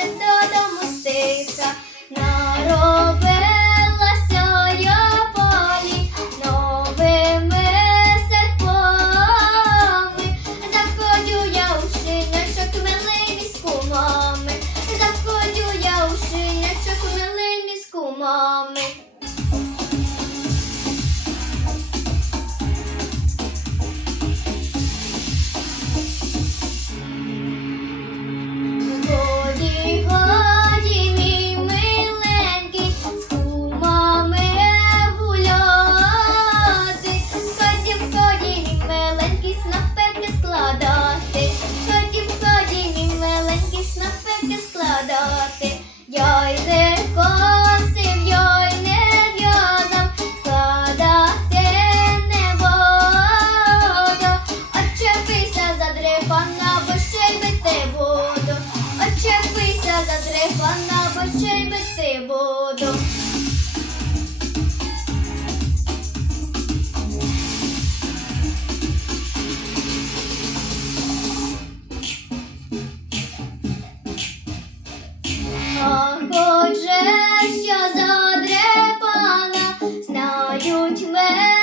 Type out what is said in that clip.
ഇരുന്ന് you.